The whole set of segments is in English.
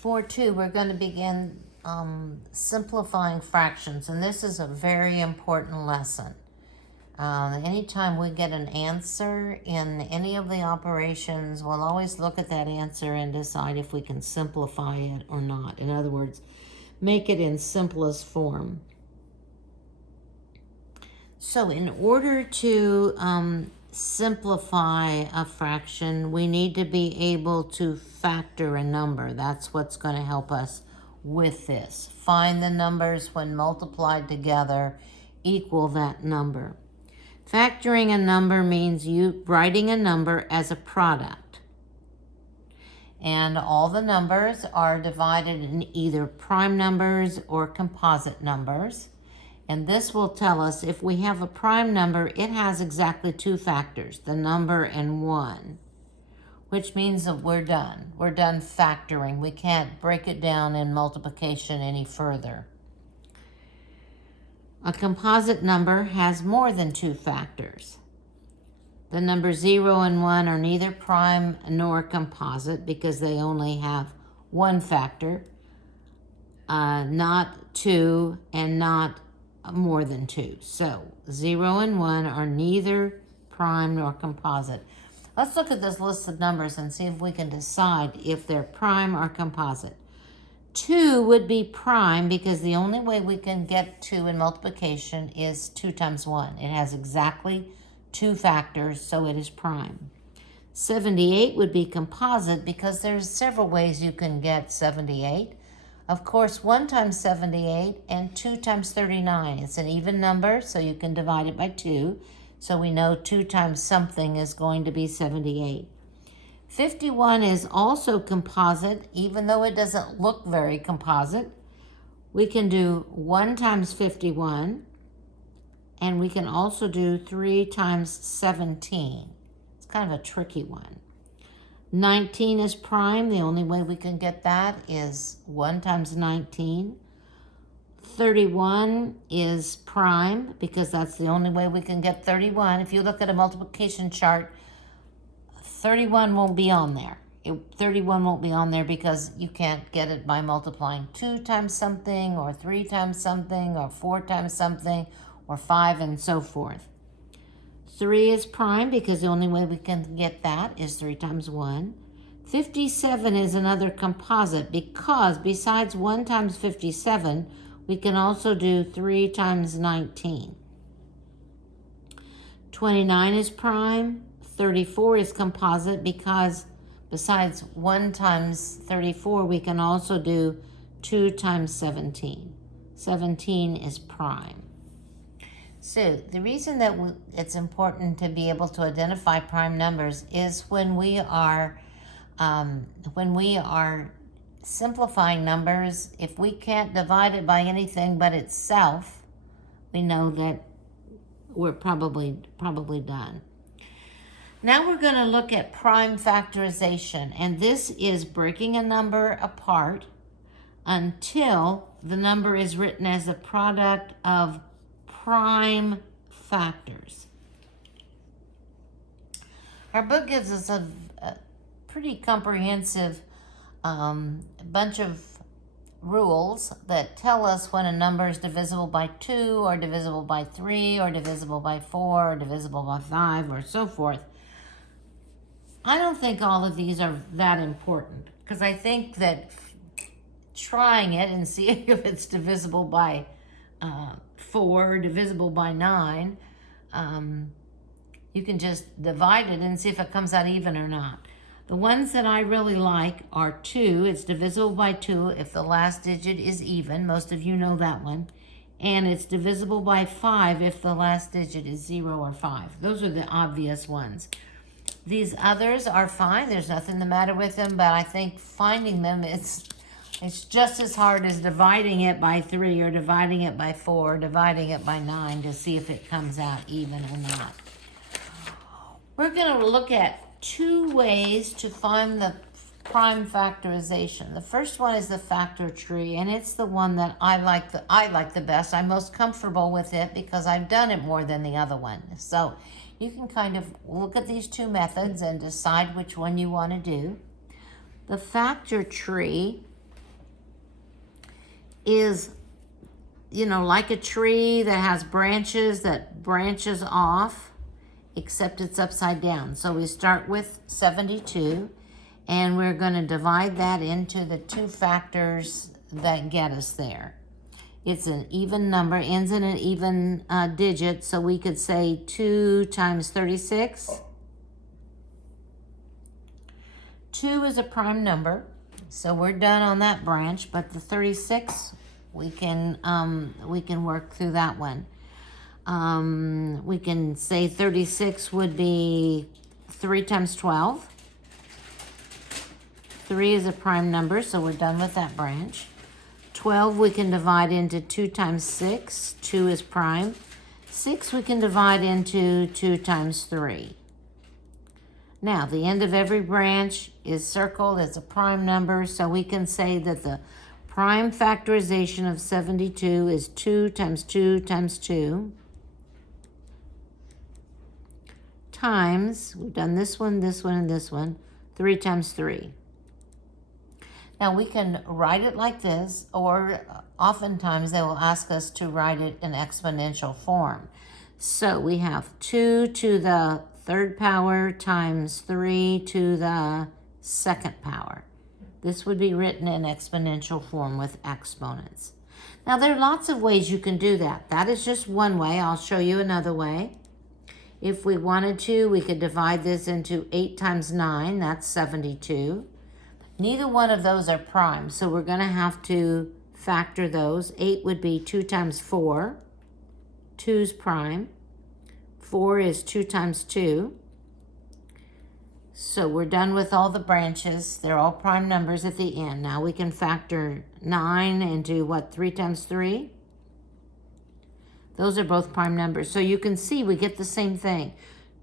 For 2, we're going to begin simplifying fractions, and this is a very important lesson. Anytime we get an answer in any of the operations, we'll always look at that answer and decide if we can simplify it or not. In other words, make it in simplest form. So in order to simplify a fraction, we need to be able to factor a number. That's what's going to help us with this. Find the numbers when multiplied together equal that number. Factoring a number means you writing a number as a product. And all the numbers are divided in either prime numbers or composite numbers. And this will tell us if we have a prime number, it has exactly 2 factors, the number and 1, which means that we're done. We're done factoring. We can't break it down in multiplication any further. A composite number has more than 2 factors. The numbers 0 and 1 are neither prime nor composite because they only have 1 factor, not 2 and not more than 2. So 0 and 1 are neither prime nor composite. Let's look at this list of numbers and see if we can decide if they're prime or composite. 2 would be prime because the only way we can get 2 in multiplication is 2 times 1. It has exactly 2 factors, so it is prime. 78 would be composite because there's several ways you can get 78. Of course, 1 times 78 and 2 times 39. It's an even number, so you can divide it by 2. So we know 2 times something is going to be 78. 51 is also composite, even though it doesn't look very composite. We can do 1 times 51, and we can also do 3 times 17. It's kind of a tricky one. 19 is prime. The only way we can get that is 1 times 19. 31 is prime because that's the only way we can get 31. If you look at a multiplication chart, 31 won't be on there. 31 won't be on there because you can't get it by multiplying 2 times something or 3 times something or 4 times something or 5 and so forth. 3 is prime because the only way we can get that is 3 times 1. 57 is another composite because besides 1 times 57, we can also do 3 times 19. 29 is prime. 34 is composite because besides 1 times 34, we can also do 2 times 17. 17 is prime. So the reason that it's important to be able to identify prime numbers is when we are simplifying numbers, if we can't divide it by anything but itself, we know that we're probably done. Now we're going to look at prime factorization, and this is breaking a number apart until the number is written as a product of prime factors. Our book gives us a pretty comprehensive bunch of rules that tell us when a number is divisible by 2 or divisible by 3 or divisible by 4 or divisible by 5 or so forth. I don't think all of these are that important because I think that trying it and seeing if it's divisible by 4, divisible by 9, you can just divide it and see if it comes out even or not. The ones that I really like are 2. It's divisible by 2 if the last digit is even. Most of you know that one. And it's divisible by 5 if the last digit is 0 or 5. Those are the obvious ones. These others are fine. There's nothing the matter with them, but I think finding them, it's just as hard as dividing it by 3 or dividing it by 4 or dividing it by 9 to see if it comes out even or not. We're going to look at 2 ways to find the prime factorization. The first one is the factor tree, and it's the one that I like the best. I'm most comfortable with it because I've done it more than the other one. So you can kind of look at these 2 methods and decide which one you want to do. The factor tree is, you know, like a tree that has branches that branches off, except it's upside down. So we start with 72, and we're going to divide that into the two factors that get us there. It's an even number, ends in an even digit, so we could say 2 times 36. 2 is a prime number, so we're done on that branch, but the 36, we can work through that one. We can say 36 would be 3 times 12. 3 is a prime number, so we're done with that branch. 12 we can divide into 2 times 6. 2 is prime. 6 we can divide into 2 times 3. Now, the end of every branch is circled as a prime number, so we can say that the prime factorization of 72 is 2 times 2 times 2 times, we've done this one, and this one, 3 times 3. Now, we can write it like this, or oftentimes they will ask us to write it in exponential form. So we have 2 to the third power times 3 to the second power. This would be written in exponential form with exponents. Now, there are lots of ways you can do that. That is just one way. I'll show you another way. If we wanted to, we could divide this into 8 times 9. That's 72. Neither one of those are prime, so we're going to have to factor those. 8 would be 2 times 4. 2's prime. 4 is 2 times 2. So we're done with all the branches. They're all prime numbers at the end. Now we can factor 9 into what, 3 times 3? Those are both prime numbers. So you can see we get the same thing.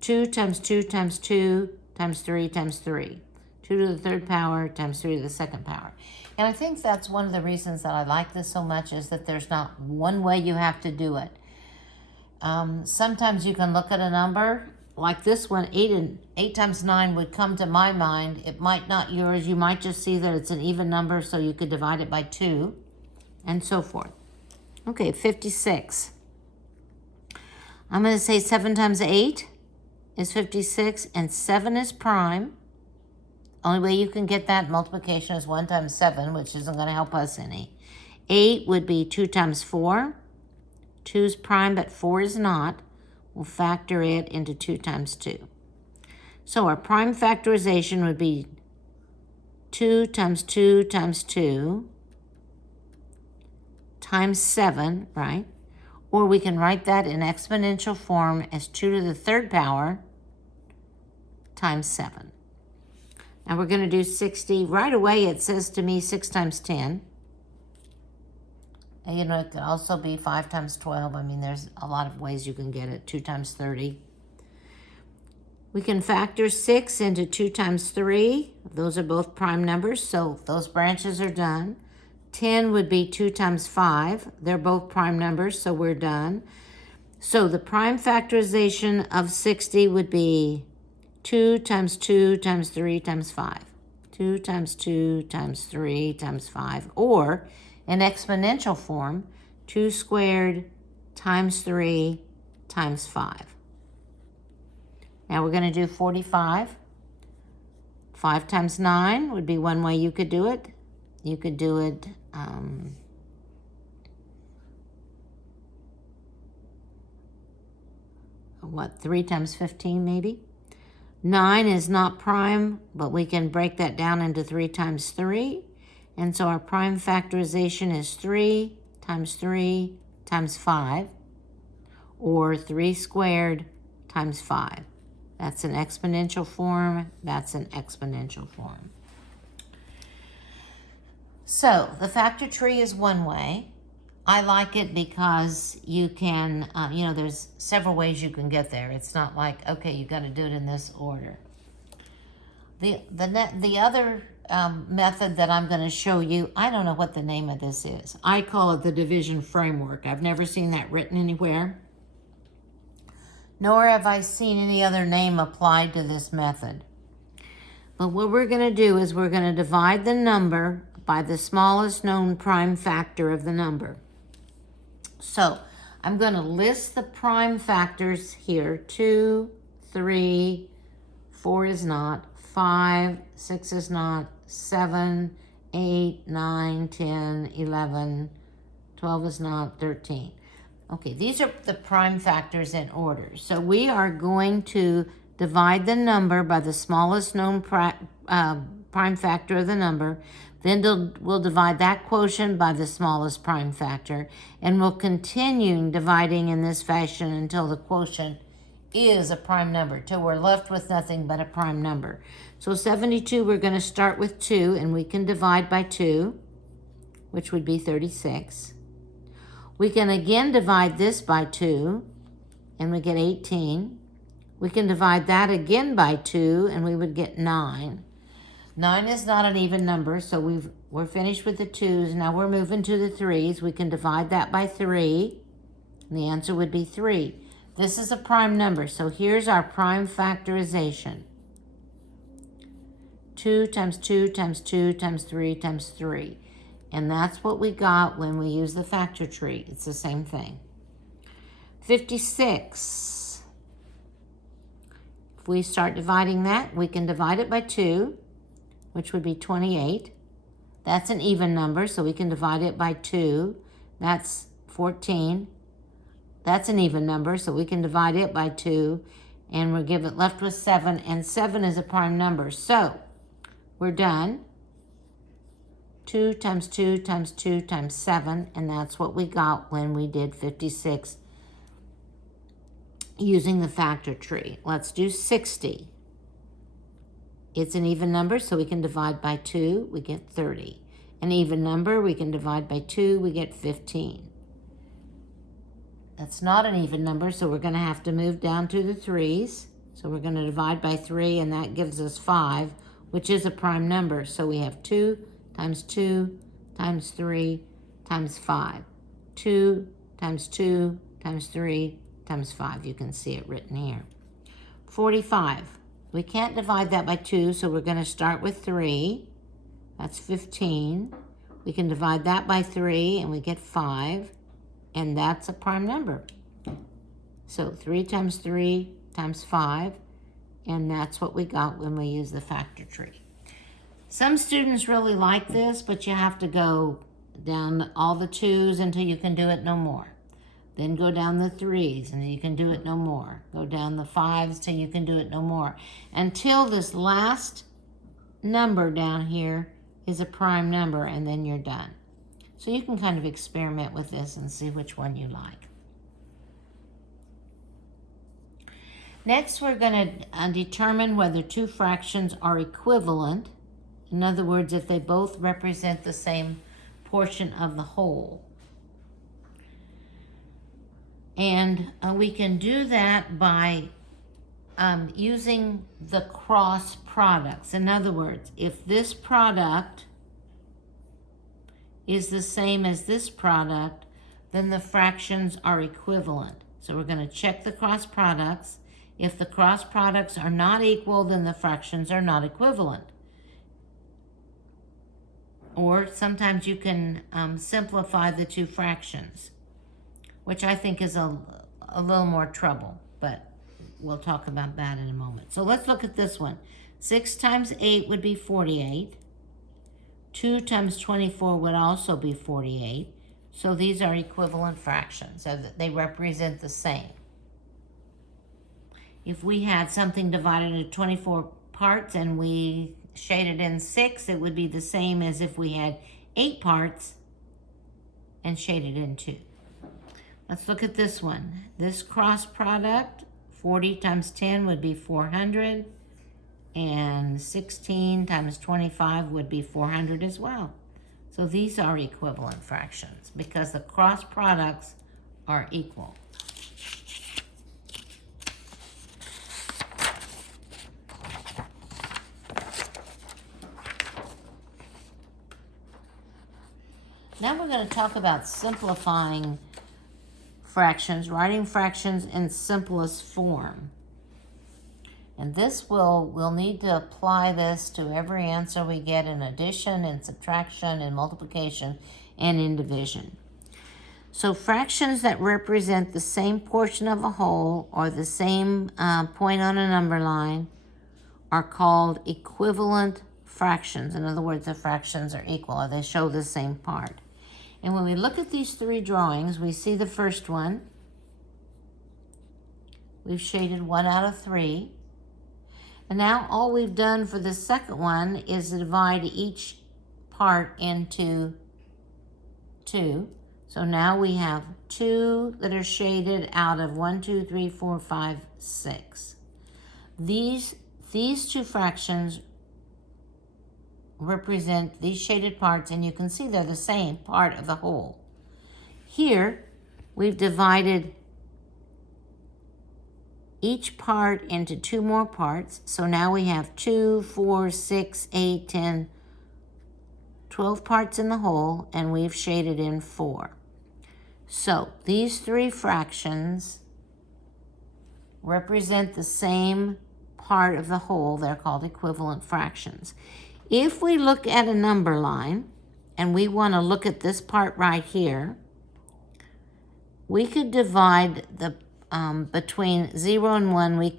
2 times 2 times 2 times 3 times 3. 2 to the third power times 3 to the second power. And I think that's one of the reasons that I like this so much, is that there's not one way you have to do it. Sometimes you can look at a number like this one, 8 times 9 would come to my mind. It might not yours. You might just see that it's an even number, so you could divide it by 2 and so forth. Okay, 56. I'm going to say 7 times 8 is 56, and 7 is prime. Only way you can get that multiplication is 1 times 7, which isn't going to help us any. 8 would be 2 times 4. 2 is prime, but 4 is not. We'll factor it into 2 times 2. So our prime factorization would be 2 times 2 times 2 times 7, right? Or we can write that in exponential form as 2 to the third power times 7. Now we're going to do 60. Right away it says to me 6 times 10. And, you know, it could also be 5 times 12. I mean, there's a lot of ways you can get it. 2 times 30. We can factor 6 into 2 times 3. Those are both prime numbers, so those branches are done. 10 would be 2 times 5. They're both prime numbers, so we're done. So the prime factorization of 60 would be 2 times 2 times 3 times 5. 2 times 2 times 3 times 5. Or, in exponential form, 2 squared times 3 times 5. Now we're going to do 45. 5 times 9 would be one way you could do it. You could do it 3 times 15 maybe? 9 is not prime, but we can break that down into 3 times 3. And so our prime factorization is 3 times 3 times 5, or 3 squared times 5. That's an exponential form. That's an exponential form. So the factor tree is one way. I like it because you can, there's several ways you can get there. It's not like, okay, you got to do it in this order. The other method that I'm going to show you, I don't know what the name of this is. I call it the division framework. I've never seen that written anywhere, nor have I seen any other name applied to this method. But what we're going to do is we're going to divide the number by the smallest known prime factor of the number. So I'm going to list the prime factors here. 2, 3, 4 is not, 5, 6 is not, 7, 8, 9, 10, 11, 12 is not, 13. Okay, these are the prime factors in order. So we are going to divide the number by the smallest known prime factor of the number. Then we'll divide that quotient by the smallest prime factor. And we'll continue dividing in this fashion until the quotient is a prime number, till we're left with nothing but a prime number. So 72, we're going to start with 2, and we can divide by 2, which would be 36. We can again divide this by 2, and we get 18. We can divide that again by 2, and we would get 9. 9 is not an even number, so we're finished with the 2's. Now we're moving to the 3's. We can divide that by 3, and the answer would be 3. This is a prime number, so here's our prime factorization. 2 times 2 times 2 times 3 times 3. And that's what we got when we use the factor tree. It's the same thing. 56. If we start dividing that, we can divide it by 2, which would be 28. That's an even number, so we can divide it by 2. That's 14. That's an even number, so we can divide it by 2. And we're left with 7, and 7 is a prime number. So we're done. 2 times 2 times 2 times 7, and that's what we got when we did 56 using the factor tree. Let's do 60. It's an even number, so we can divide by 2, we get 30. An even number, we can divide by 2, we get 15. That's not an even number, so we're going to have to move down to the 3's. So we're going to divide by 3, and that gives us 5, which is a prime number. So we have 2 times 2 times 3 times 5. 2 times 2 times 3 times 5. You can see it written here. 45. We can't divide that by 2, so we're going to start with 3. That's 15. We can divide that by 3, and we get 5. And that's a prime number. So 3 times 3 times 5. And that's what we got when we use the factor tree. Some students really like this, but you have to go down all the 2's until you can do it no more. Then go down the 3's and you can do it no more. Go down the 5's till you can do it no more. Until this last number down here is a prime number, and then you're done. So you can kind of experiment with this and see which one you like. Next, we're going to determine whether two fractions are equivalent. In other words, if they both represent the same portion of the whole. And we can do that by using the cross products. In other words, if this product is the same as this product, then the fractions are equivalent. So we're going to check the cross products. If the cross products are not equal, then the fractions are not equivalent. Or sometimes you can simplify the two fractions, which I think is a little more trouble, but we'll talk about that in a moment. So let's look at this one. 6 times 8 would be 48. 2 times 24 would also be 48. So these are equivalent fractions, so that they represent the same. If we had something divided into 24 parts and we shaded in 6, it would be the same as if we had 8 parts and shaded in 2. Let's look at this one. This cross product, 40 times 10 would be 400, and 16 times 25 would be 400 as well. So these are equivalent fractions because the cross products are equal. Now we're going to talk about simplifying fractions, writing fractions in simplest form. And this we'll need to apply this to every answer we get in addition, in subtraction, in multiplication, and in division. So fractions that represent the same portion of a whole or the same point on a number line are called equivalent fractions. In other words, the fractions are equal, or they show the same part. And when we look at these three drawings, we see the first one. We've shaded 1 out of 3. And now all we've done for the second one is divide each part into 2. So now we have 2 that are shaded out of 1, 2, 3, 4, 5, 6. These two fractions represent these shaded parts, and you can see they're the same part of the whole. Here, we've divided each part into 2 more parts. So now we have 2, 4, 6, 8, 10, 12 parts in the whole, and we've shaded in 4. So these 3 fractions represent the same part of the whole. They're called equivalent fractions. If we look at a number line, and we want to look at this part right here, we could divide the between 0 and 1, we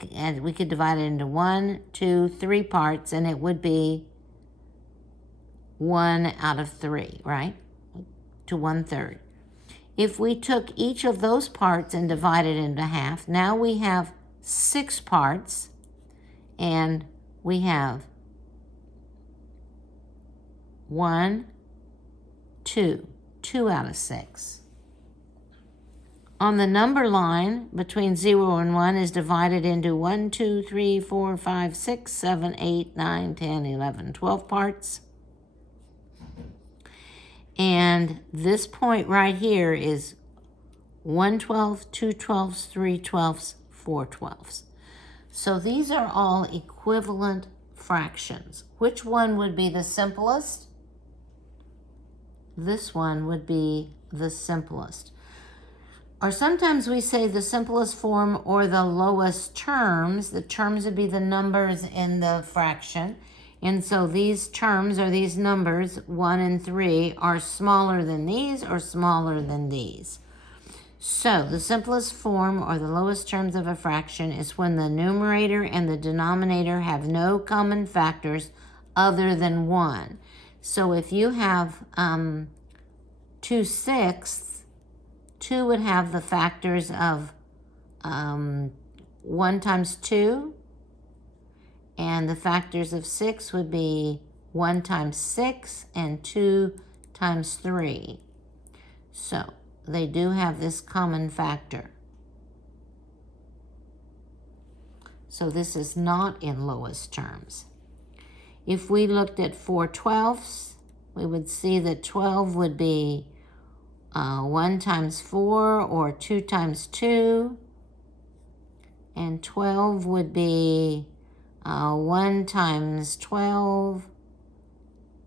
could divide it into 1, 2, 3 parts, and it would be 1 out of 3, right? To 1/3. If we took each of those parts and divided into half, now we have 6 parts, and we have 1, 2 out of 6. On the number line, between 0 and 1 is divided into 1, 2, 3, 4, 5, 6, 7, 8, 9, 10, 11, 12 parts. And this point right here is 1/12, 2/12, 3/12, 4/12. So these are all equivalent fractions. Which one would be the simplest? This one would be the simplest. Or sometimes we say the simplest form or the lowest terms. The terms would be the numbers in the fraction. And so these terms, or these numbers, 1 and 3, are smaller than these or smaller than these. So the simplest form or the lowest terms of a fraction is when the numerator and the denominator have no common factors other than 1. So if you have 2/6, 2 would have the factors of 1 times 2, and the factors of 6 would be 1 times 6 and 2 times 3. So they do have this common factor. So this is not in lowest terms. If we looked at 4/12, we would see that 12 would be 1 times 4 or 2 times 2. And 12 would be 1 times 12,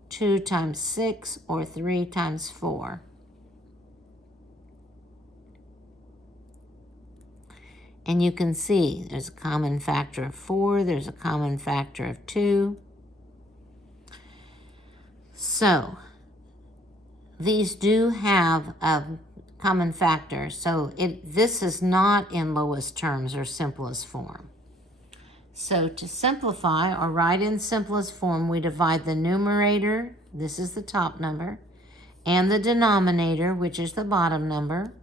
2 times 6, or 3 times 4. And you can see there's a common factor of 4, there's a common factor of 2. So these do have a common factor. So this is not in lowest terms or simplest form. So to simplify or write in simplest form, we divide the numerator, this is the top number, and the denominator, which is the bottom number,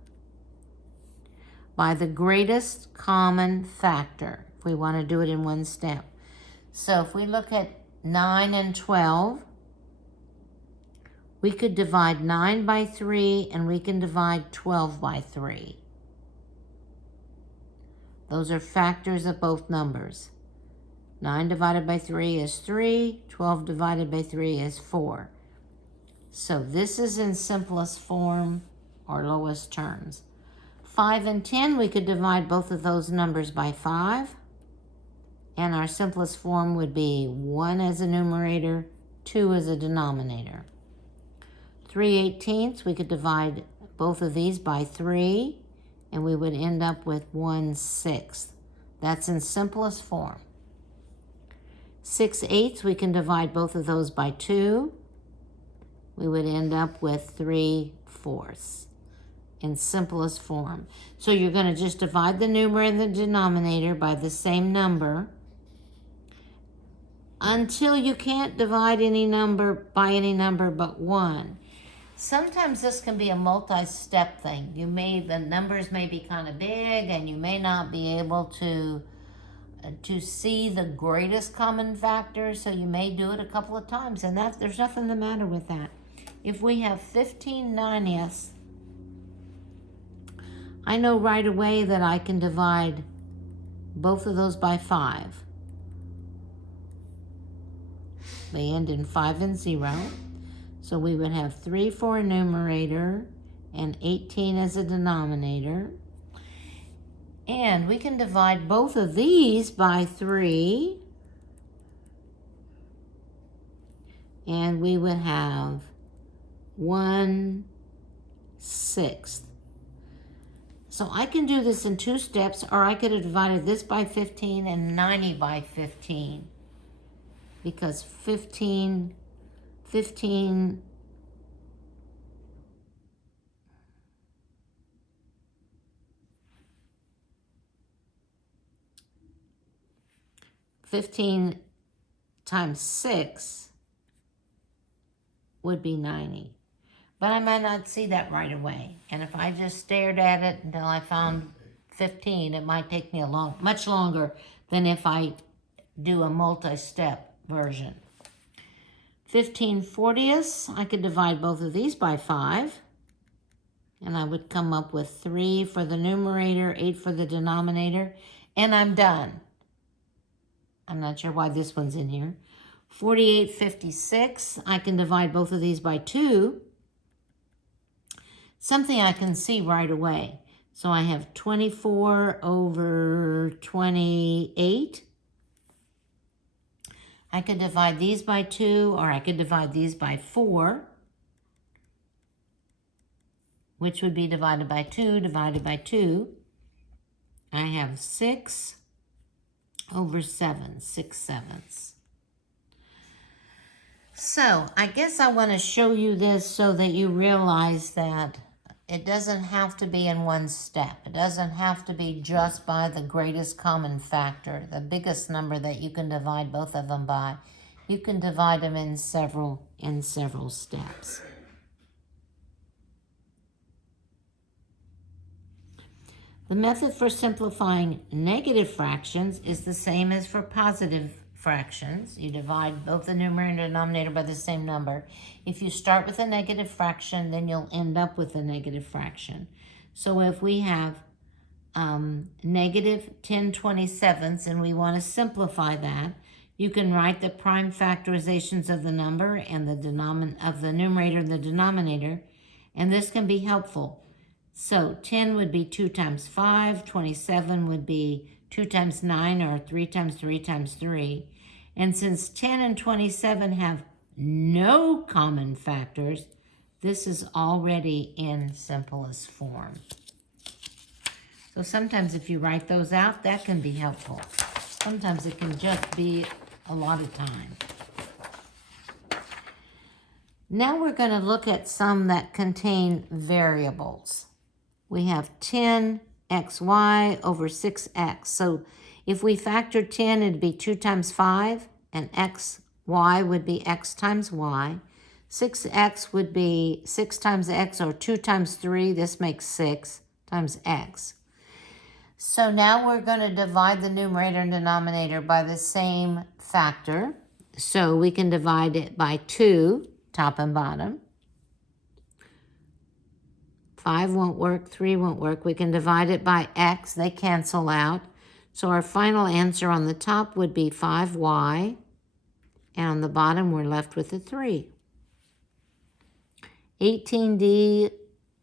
by the greatest common factor, if we want to do it in one step. So if we look at 9 and 12, we could divide 9 by 3, and we can divide 12 by 3. Those are factors of both numbers. 9 divided by 3 is 3. 12 divided by 3 is 4. So this is in simplest form or lowest terms. 5 and 10, we could divide both of those numbers by 5. And our simplest form would be 1 as a numerator, 2 as a denominator. 3/18, we could divide both of these by 3, and we would end up with 1/6. That's in simplest form. 6/8, we can divide both of those by 2. We would end up with 3/4 in simplest form. So you're going to just divide the numerator and the denominator by the same number until you can't divide any number by any number but 1. Sometimes this can be a multi-step thing. The numbers may be kind of big and you may not be able to see the greatest common factor, so you may do it a couple of times, and there's nothing the matter with that. If we have 15/90, I know right away that I can divide both of those by 5. They end in 5 and 0. So we would have 3 for a numerator and 18 as a denominator. And we can divide both of these by 3. And we would have 1/6. So I can do this in 2 steps, or I could have divided this by 15 and 90 by 15. Because 15 times 6 would be 90. But I might not see that right away. And if I just stared at it until I found 15, it might take me much longer than if I do a multi-step version. 15/40, I could divide both of these by 5. And I would come up with 3 for the numerator, 8 for the denominator, and I'm done. I'm not sure why this one's in here. 48/56, I can divide both of these by 2. Something I can see right away. So I have 24/28. I could divide these by 2, or I could divide these by 4, which would be divided by 2, divided by 2. I have 6/7, 6/7. So I guess I want to show you this so that you realize that it doesn't have to be in one step. It doesn't have to be just by the greatest common factor, the biggest number that you can divide both of them by. You can divide them in several steps. The method for simplifying negative fractions is the same as for positive fractions. You divide both the numerator and denominator by the same number. If you start with a negative fraction, then you'll end up with a negative fraction. So if we have negative 10/27 and we want to simplify that, you can write the prime factorizations of the number and the numerator and the denominator, and this can be helpful. So 10 would be 2 times 5, 27 would be 2 times 9, or 3 times 3 times 3. And since 10 and 27 have no common factors, this is already in simplest form. So sometimes if you write those out, that can be helpful. Sometimes it can just be a lot of time. Now we're going to look at some that contain variables. We have 10xy over 6x. So if we factor 10, it'd be 2 times 5, and xy would be x times y. 6x would be 6 times x, or 2 times 3. This makes 6 times x. So now we're going to divide the numerator and denominator by the same factor. So we can divide it by 2, top and bottom. 5 won't work, 3 won't work. We can divide it by x. They cancel out. So our final answer on the top would be 5y. And on the bottom, we're left with a 3. 18d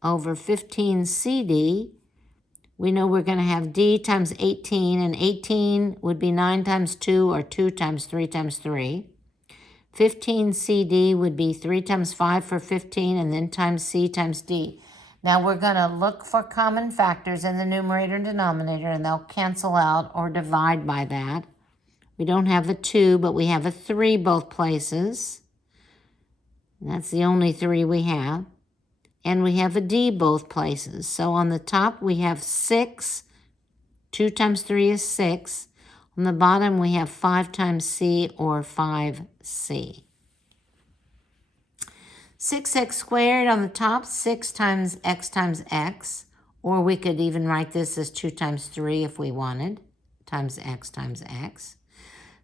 over 15cd. We know we're going to have d times 18. And 18 would be 9 times 2, or 2 times 3 times 3. 15cd would be 3 times 5 for 15, and then times c times d. Now we're going to look for common factors in the numerator and denominator, and they'll cancel out or divide by that. We don't have a 2, but we have a 3 both places. That's the only 3 we have. And we have a D both places. So on the top we have 6. 2 times 3 is 6. On the bottom we have 5 times C or 5C. 6x squared on the top, 6 times x, or we could even write this as 2 times 3 if we wanted, times x.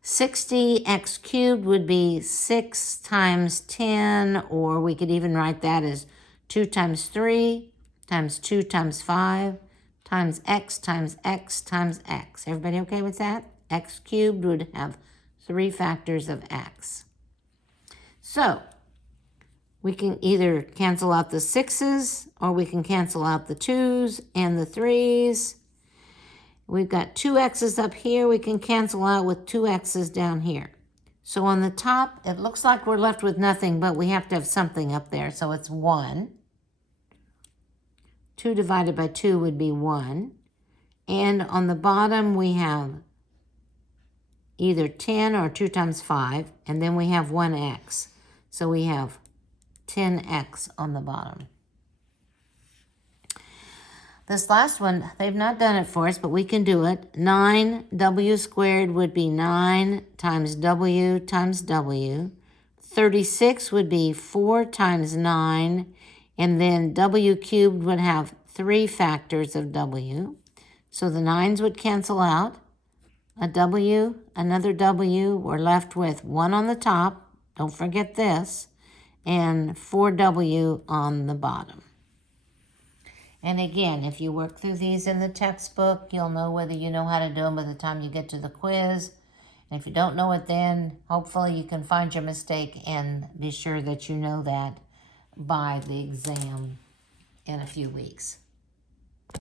60x cubed would be 6 times 10, or we could even write that as 2 times 3 times 2 times 5 times x times x times x. Everybody okay with that? X cubed would have 3 factors of x. So we can either cancel out the 6's or we can cancel out the 2's and the 3's. We've got 2 x's up here. We can cancel out with 2 x's down here. So on the top, it looks like we're left with nothing, but we have to have something up there. So it's 1. 2 divided by 2 would be 1. And on the bottom, we have either 10 or 2 times 5. And then we have 1x. So we have 10x on the bottom. This last one, they've not done it for us, but we can do it. 9w squared would be 9 times w times w. 36 would be 4 times 9. And then w cubed would have 3 factors of w. So the 9's would cancel out. A w, another w. We're left with 1 on the top. Don't forget this. And 4w on the bottom. And again, if you work through these in the textbook, you'll know whether you know how to do them by the time you get to the quiz. And if you don't know it then, hopefully you can find your mistake and be sure that you know that by the exam in a few weeks.